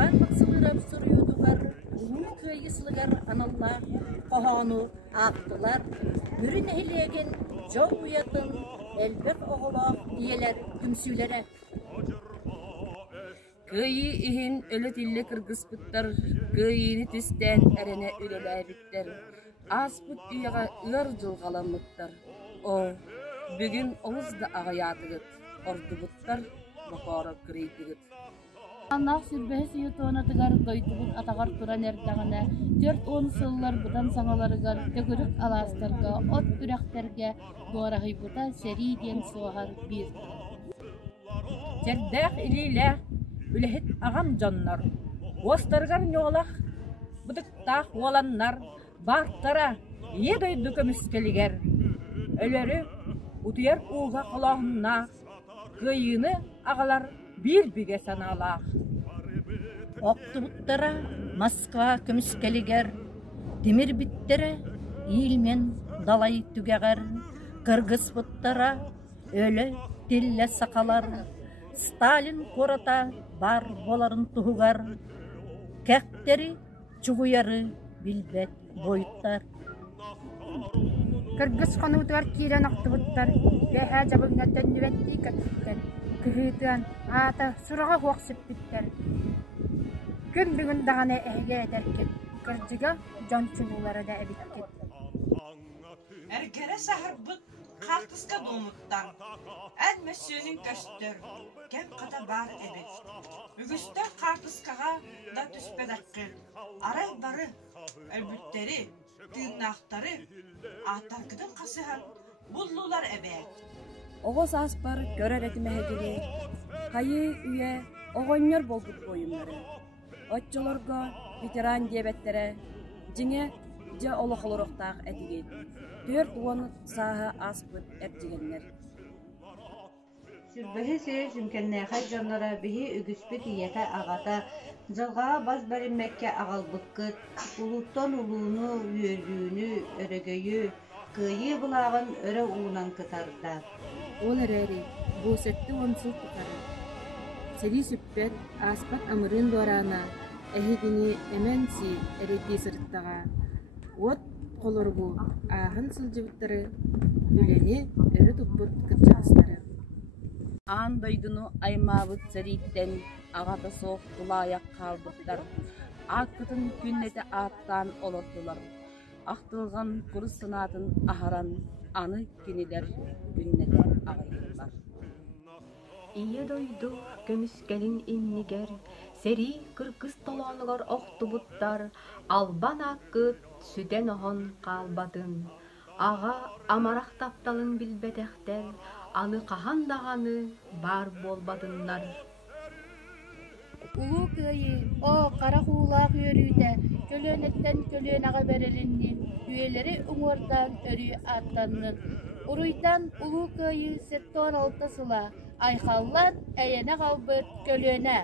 Иван Максылырап сұрыюдығар, ұлы күйісілігар аналлар, қоғану ақтылар, бүрін әйлеген жол ұятын, әлбек оғылақ иелер күмсүйлері. Күйі иhin өлі тілі кыргызбыттар, күйіні түстен әріне өлеләбіттер. Аспыт үйеға өр жылғаламыттар. О, бүгін оғызда ағаятығыт, ордыбыттар, бақары күрейтігіт. Анақ сүрбәс ютуанатыгар дойтубут атагар туран эрдагана 4-10 сыллар бутан саңаларыгар төгөрүк аластарга от үрәктерге дуарагыйбута сери ден суагар бир. Жердәк илилә үләһит агам жаннар. Остаргар ньолах будыктах оланнар бартара едойды көміскелігер. Өлері утияр уға құлағына күйіні ағалар bir biге sanalaq. Оқтыбыттара Москва көміскелігер, демір биттері илмен далай түгәгәр, кыргыз бұттара өлі тилле сақалар, Сталин қората бар боларын тұғығар, кәқтері чуғуяры билбет бойыттар. Кыргыз қануытығар кейрен оқтыбыттар, бәхә жабыңнаттан нөбәтті көттіктер. Кыһыытыан аата сураға хуақсып биттер. Күн бүгін дағаны әйге әдәркет, кырдыға жон чуғулары да әбіткет. Әргәрі сахар бұд қартысқа домыттар, ән мәсөнің көстер, кәп қата бар әбет. Үгістер қартысқаға да түспедәккіл, арай бары, әлбүттері, тыйнақтары, атаркыдың қасыған бұллулар әбет. Оғыз аспар көрер әтімәгілі, қайы үйе оғыннер болдық бойымлары. Отчыларға ветеран дебеттері, жіне же олықылырықтақ әтігет. 4-10 саға аспыт әрдігенлер. Сүрбәһе сиреш үмкәннәхә жаннара биһи үгүспит иәтә ағата, жылғаға баз бәрінмәккә ағалбыққыт, улуттан улууну, үйерлүүнү, өрөгөйі, кыйы бұлағын өрі уынан кытарда. Ол әрәри, бұл сәтті онсыл тұтары. Сәри сүппет, аспат амырын дуарана, әхегіні әмәнси әрекей сырттаға. От қолыргу, ағын сылжыбыттары, үлені өрі тұппыт кытжағыстары. Андайдыну аймабыт сәриттен ағата соқ ұлаяқ қалбыттар. Аққытын күннеті аттан олырдылар. Ақтылған құры сынатын ағаран аны кенелер күннеті ағайдылар. Ие дойду көміскелін иннигер, сери кыргыз толанығар оқтубуттар, албан аққыт сүден оғын қалбадын. Аға амарақ тапталын білбетектер, аны қағандағаны бар болбадынлар. Улу күйі, о қара хуылақ үйерүйді, көлөнеттен көлөн аға бәреліннен, үйелері ұңырдан өрі аттанын. Уруйдан улу күйі сеттон алты сыла, айқаллан әйені қалбыт көлөне.